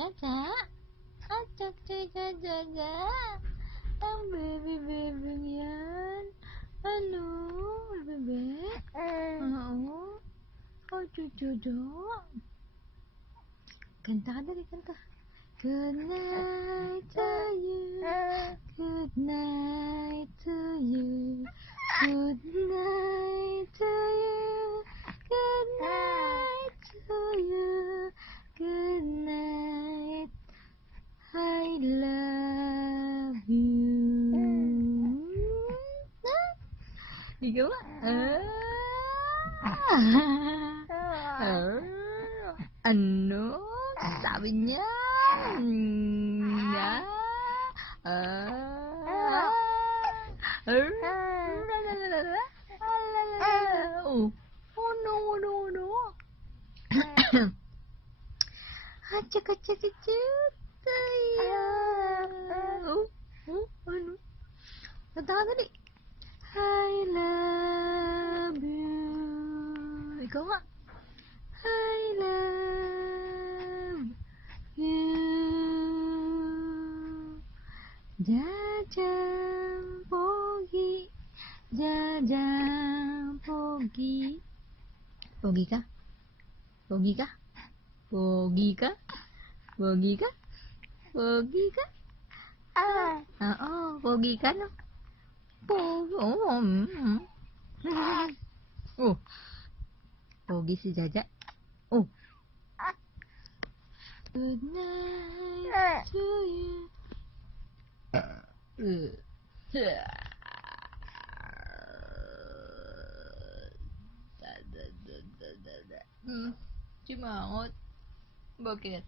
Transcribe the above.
Caca, acak caca caca, ang baby yan. Ano, bebe? Oo. Oh, cucu dong. Kanta ka dali, kanta. Good night to you. Good night to you. Good night to you. Good night to you. Good night. I love you. Ikaw ba? Ano? Sabi niya? Na? Oh no, no, no. Acak, acak, acak. Ano? Kanta ka dali. I love you. Ikaw nga. I love you. Jajang pogi. Jajang pogi. Pogi ka? Pogi ka? Pogi ka? Pogi ka? Pogi ka? Oo, pogi ka no? Pogi, oo. Oh, pogi si Jaja. Oh. Good night to you. Cimangot. Bakit?